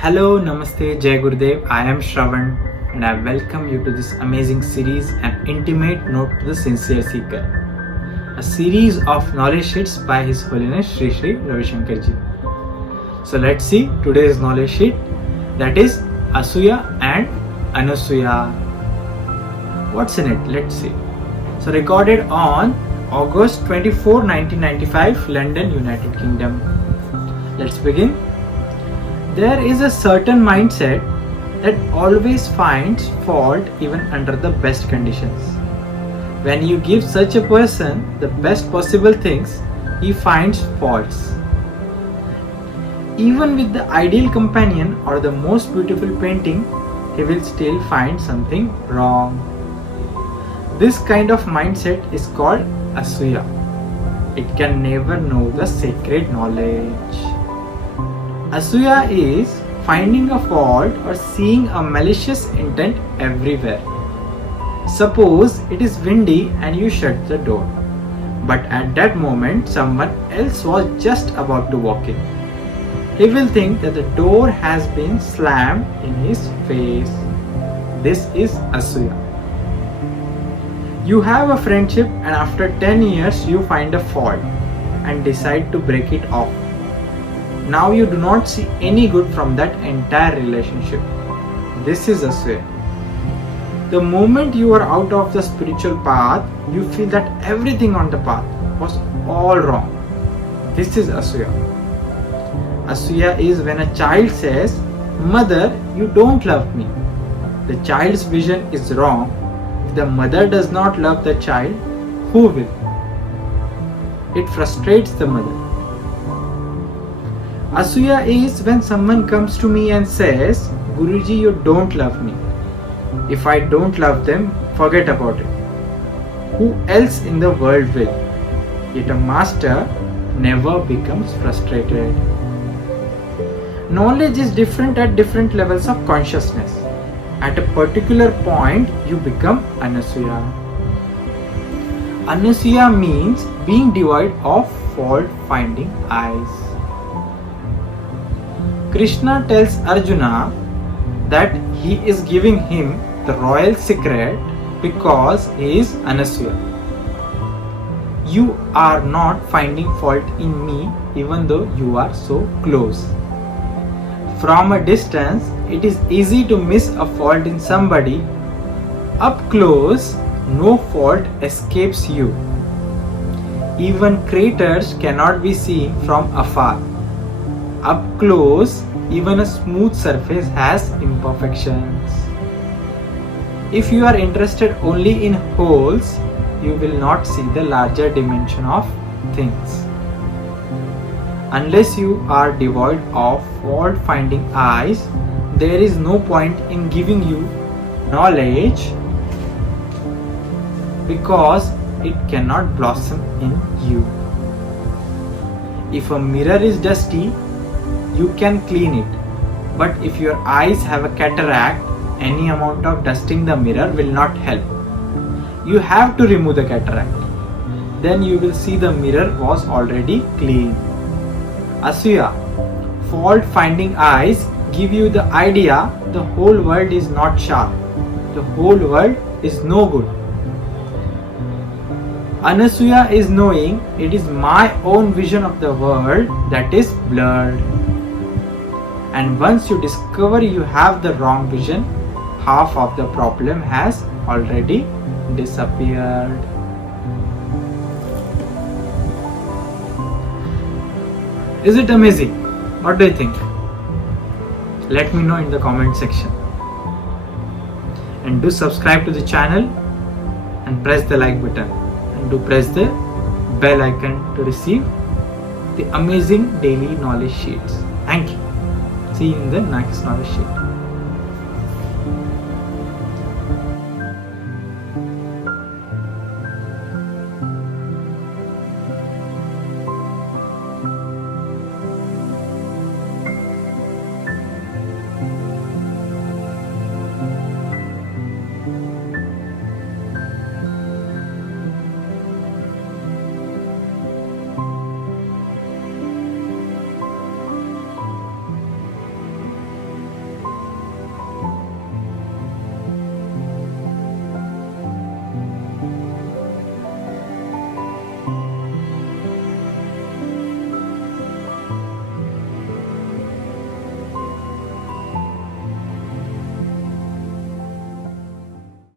Hello, Namaste, Jai Gurudev. I am Shravan and I welcome you to this amazing series, An Intimate Note to the Sincere Seeker, a series of knowledge sheets by His Holiness Sri Sri Ravi Shankar Ji. So let's see today's knowledge sheet, that is Asuya and Anasuya. What's in it? Let's see. So recorded on August 24, 1995, London, United Kingdom. Let's begin. There is a certain mindset that always finds fault even under the best conditions. When you give such a person the best possible things, he finds faults. Even with the ideal companion or the most beautiful painting, he will still find something wrong. This kind of mindset is called Asuya. It can never know the sacred knowledge. Asuya is finding a fault or seeing a malicious intent everywhere. Suppose it is windy and you shut the door, but at that moment someone else was just about to walk in. He will think that the door has been slammed in his face. This is Asuya. You have a friendship and after 10 years you find a fault and decide to break it off. Now you do not see any good from that entire relationship. This is Asuya. The moment you are out of the spiritual path, you feel that everything on the path was all wrong. This is Asuya. Asuya is when a child says, "Mother, you don't love me." The child's vision is wrong. If the mother does not love the child, who will? It frustrates the mother. Asuya is when someone comes to me and says, "Guruji, you don't love me." If I don't love them, forget about it. Who else in the world will? Yet a master never becomes frustrated. Knowledge is different at different levels of consciousness. At a particular point, you become Anasuya. Anasuya means being devoid of fault-finding eyes. Krishna tells Arjuna that he is giving him the royal secret because he is Anasuya. You are not finding fault in me even though you are so close. From a distance, it is easy to miss a fault in somebody. Up close, no fault escapes you. Even craters cannot be seen from afar. Up close, even a smooth surface has imperfections. If you are interested only in holes, you will not see the larger dimension of things. Unless you are devoid of fault-finding eyes, there is no point in giving you knowledge because it cannot blossom in you. If a mirror is dusty, you can clean it, but if your eyes have a cataract, any amount of dusting the mirror will not help. You have to remove the cataract. Then you will see the mirror was already clean. Asuya, fault-finding eyes give you the idea the whole world is not sharp. The whole world is no good. Anasuya is knowing it is my own vision of the world that is blurred. And once you discover you have the wrong vision, half of the problem has already disappeared. Is it amazing? What do you think? Let me know in the comment section. And do subscribe to the channel and press the like button. And do press the bell icon to receive the amazing daily knowledge sheets. Thank you. See you in the next knowledge sheet.